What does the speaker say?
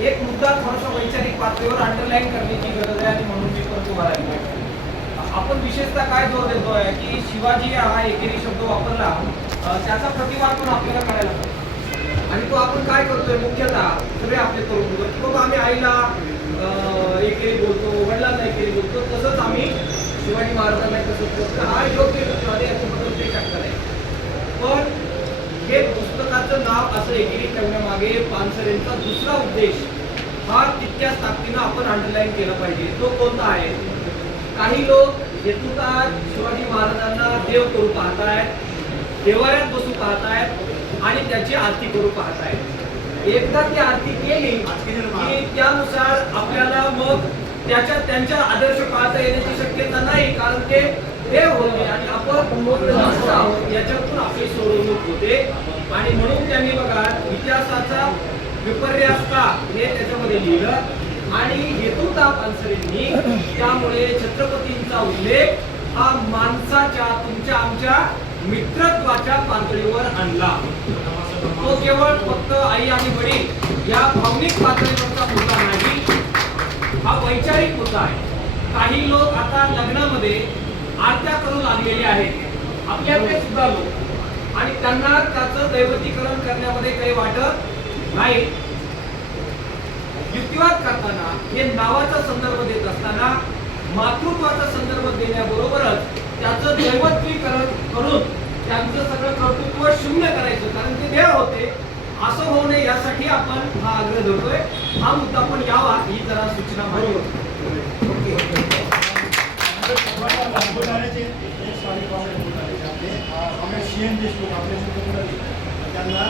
एक मुद्दा थोडासा वैचारिक पातळीवर अंडरलाईन करण्याची गरज आहे आणि म्हणून मी पण तुम्हाला आपण विशेषतः काय जोर देतोय की शिवाजी हा एकेरी शब्द वापरला त्याचा प्रतिवाद पण आपल्याला करायला पाहिजे आणि तो आपण काय करतोय मुख्यतः सगळे आपले तरुण मुलं की बाबा आम्ही आईला एकेरी बोलतो वडिलांना एकेरी बोलतो तसंच आम्ही शिवाजी महाराजांना कसं बोलतो हा योग्य प्रतिवाद याच्याबद्दल ते शकता नाही पण हे पुस्तकाचं नाव असं एकेरी ठेवण्यामागे पानसरेंचा दुसरा उद्देश हा तितक्याच ताकदीनं आपण अंडरलाईन केला पाहिजे तो कोणता आहे काही लोक हेतुतात शिवाजी महाराजांना देव करू पाहतायत देवाऱ्यात बसू पाहतायत आणि त्याची आरती करू पाहतायत एकदा ती आरती केली की त्यानुसार आपल्याला मग त्यांच्या आदर्श पाहता येण्याची शक्यता नाही कारण ते देव होते आणि आपण याच्यातून आपली सोडवणूक होते आणि म्हणून त्यांनी बघा इतिहासाचा विपर्यास का हे त्याच्यामध्ये लिहिलं आणि हेतुताप पानसरेंनी त्यामुळे छत्रपतींचा उल्लेख हा माणसाच्या तुमच्या आमच्या मित्रत्वाच्या पातळीवर आणला तो केवळ फक्त आई आणि वडील या भावनिक पातळीवरचा मुद्दा नाही हा वैचारिक मुद्दा आहे काही लोक आता लग्नामध्ये आरत्या करू लागलेले आहेत आपल्याकडे सुद्धा लोक आणि त्यांना त्याचं दैवतीकरण करण्यामध्ये काही वाटत नाही युक्तिवाद करताना हे नावाचा संदर्भ देत असताना मातृत्वाचा संदर्भ देण्याबरोबरच त्याचं दैवत्वीकरण करून त्यांचं सगळं कर्तृत्व शून्य करायचं कारण ते देव होते असं होऊ नये यासाठी आपण हा आग्रह धरतोय हा मुद्दा पण यावा ही जरा सूचना माझी त्यांना